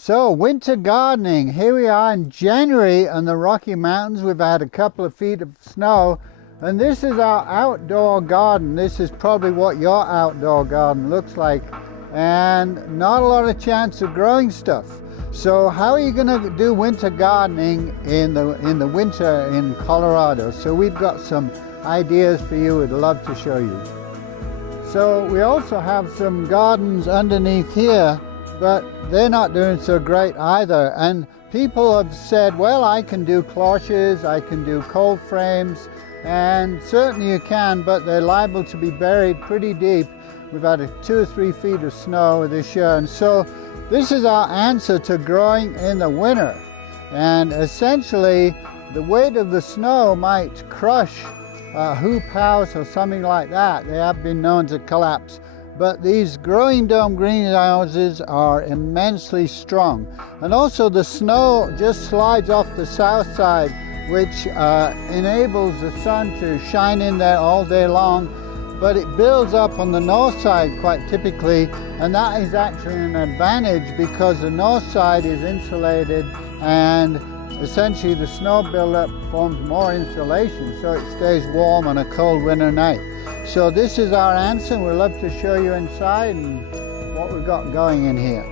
So, winter gardening. Here we are in January on the Rocky Mountains. We've had a couple of feet of snow, and this is our outdoor garden. This is probably what your outdoor garden looks like, and not a lot of chance of growing stuff. So, how are you going to do winter gardening in the winter in Colorado? So, we've got some ideas for you. We'd love to show you. So, we also have some gardens underneath here, but they're not doing so great either. And people have said, well, I can do cloches, I can do cold frames, and certainly you can, but they're liable to be buried pretty deep. We've had 2 or 3 feet of snow this year, and so this is our answer to growing in the winter. And essentially, the weight of the snow might crush a hoop house or something like that. They have been known to collapse. But these growing dome greenhouses are immensely strong. And also the snow just slides off the south side, which enables the sun to shine in there all day long. But it builds up on the north side quite typically, and that is actually an advantage because the north side is insulated, and essentially the snow buildup forms more insulation, so it stays warm on a cold winter night. So this is our answer. We'd love to show you inside and what we've got going in here.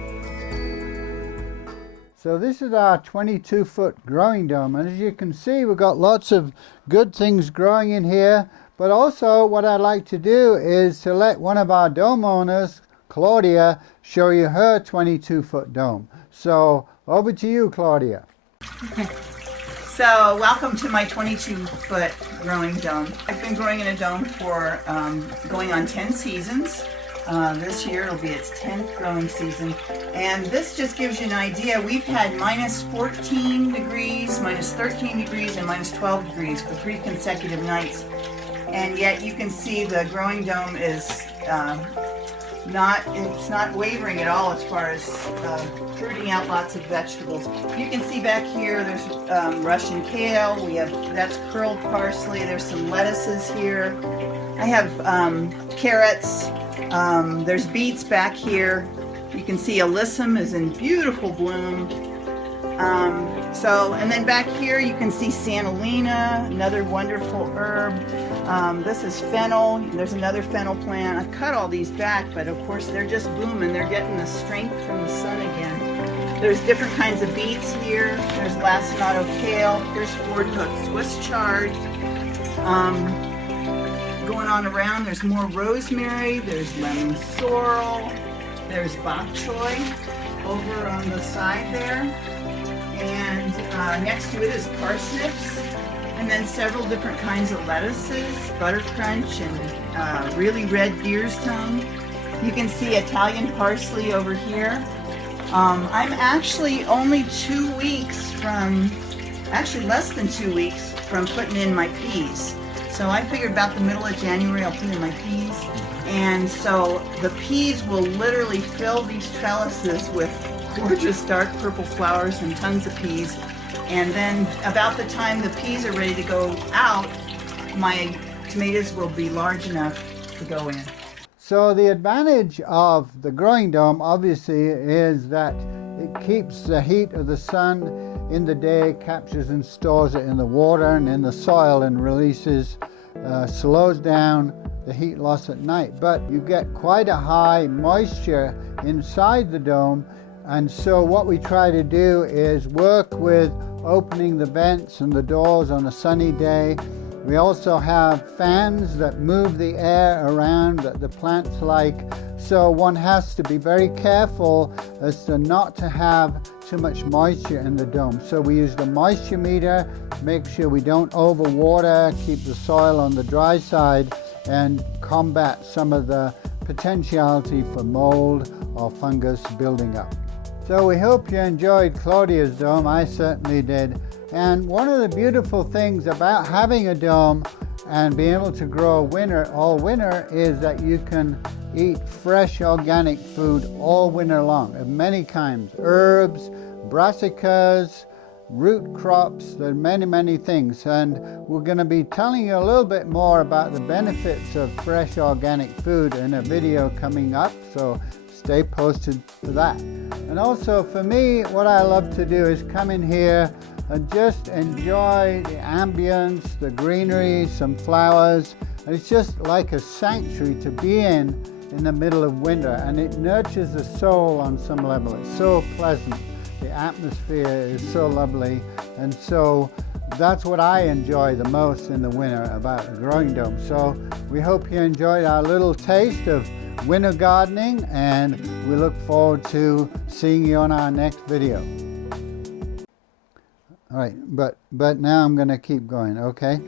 So this is our 22-foot growing dome, and as you can see, we've got lots of good things growing in here. But also what I'd like to do is to let one of our dome owners, Claudia, show you her 22-foot dome. So over to you, Claudia. So welcome to my 22-foot growing dome. I've been growing in a dome for going on 10 seasons. This year it'll be its 10th growing season. And this just gives you an idea. We've had minus 14 degrees, minus 13 degrees, and minus 12 degrees for 3 consecutive nights. And yet you can see the growing dome is it's not wavering at all as far as fruiting out lots of vegetables. You can see back here there's Russian kale, that's curled parsley, there's some lettuces here. I have carrots, there's beets back here. You can see alyssum is in beautiful bloom. And then back here you can see Santolina, another wonderful herb. This is fennel. There's another fennel plant. I cut all these back, but of course they're just blooming. They're getting the strength from the sun again. There's different kinds of beets here. There's lacinato kale. Here's Ford Hook Swiss chard. Going on around, there's more rosemary. There's lemon sorrel. There's bok choy over on the side there. And next to it is parsnips, and then several different kinds of lettuces, butter crunch, and really red deer's tongue. You can see Italian parsley over here. I'm actually only 2 weeks from, actually less than 2 weeks from putting in my peas. So I figured about the middle of January I'll put in my peas. And so the peas will literally fill these trellises with gorgeous dark purple flowers and tons of peas. And then about the time the peas are ready to go out, my tomatoes will be large enough to go in. So the advantage of the growing dome obviously is that it keeps the heat of the sun in the day, captures and stores it in the water and in the soil, and releases, slows down the heat loss at night. But you get quite a high moisture inside the dome. And so what we try to do is work with opening the vents and the doors on a sunny day. We also have fans that move the air around that the plants like. So one has to be very careful as to not to have too much moisture in the dome. So we use the moisture meter, make sure we don't overwater, keep the soil on the dry side, and combat some of the potentiality for mold or fungus building up. So we hope you enjoyed Claudia's dome. I certainly did. And one of the beautiful things about having a dome and being able to grow all winter is that you can eat fresh organic food all winter long of many kinds. Herbs, brassicas, root crops, there are many things. And we're going to be telling you a little bit more about the benefits of fresh organic food in a video coming up. So stay posted for that. And also for me, what I love to do is come in here and just enjoy the ambience, the greenery, some flowers. And it's just like a sanctuary to be in the middle of winter, and it nurtures the soul on some level. It's so pleasant. The atmosphere is so lovely, and so that's what I enjoy the most in the winter about a growing dome. So we hope you enjoyed our little taste of winter gardening, and we look forward to seeing you on our next video. All right, but now I'm going to keep going, okay?